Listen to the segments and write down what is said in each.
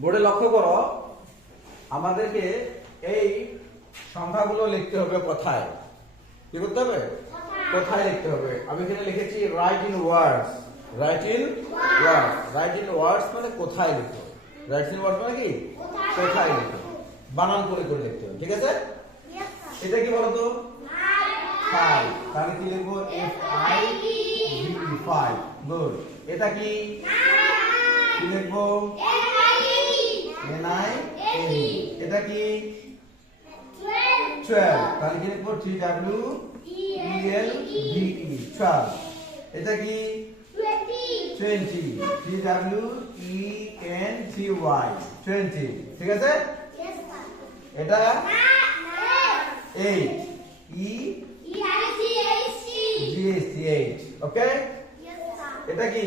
বোর্ডে লক্ষ্য করো, আমাদেরকে এই সংখ্যাগুলো লিখতে হবে কোথায়। কি করতে হবে? কোথায় লিখতে হবে। আমি এখানে লিখেছি right in words. Right in words. Right in words মানে কোথায় লিখতে হবে। রাইট ইন ওয়ার্ডস মানে কি? কোথায় লিখতে হবে। বানান করে করে লিখতে হবে। ঠিক আছে? এটা কি বলতো? 5। তাহলে কি লিখবো? FIVE 5। গুড। এটা কি? কি লিখবো? NINE। এটা কি? 12। তাহলে কি লিখবো? TWELVE 12। এটা কি? 20। TWENTY 20। ঠিক আছে? এটা 8। EGST 8। ওকে? এটা কি?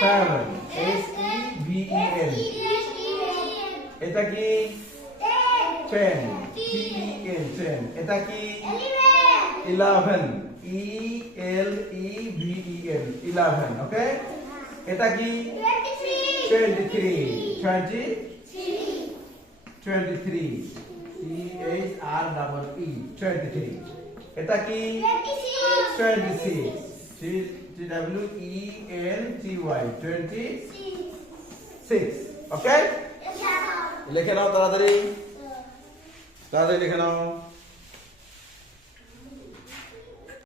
7। SEVEN। এটা কি? 10। TEN 10। এটা কি? 11। ELEVEN 11। ওকে? এটা কি? 23। 23। CHREE 23। এটা কি? 26। TWENTY 26। ওকে? লিখে নাও তাড়াতাড়ি। তাড়াতাড়ি লিখে নাও।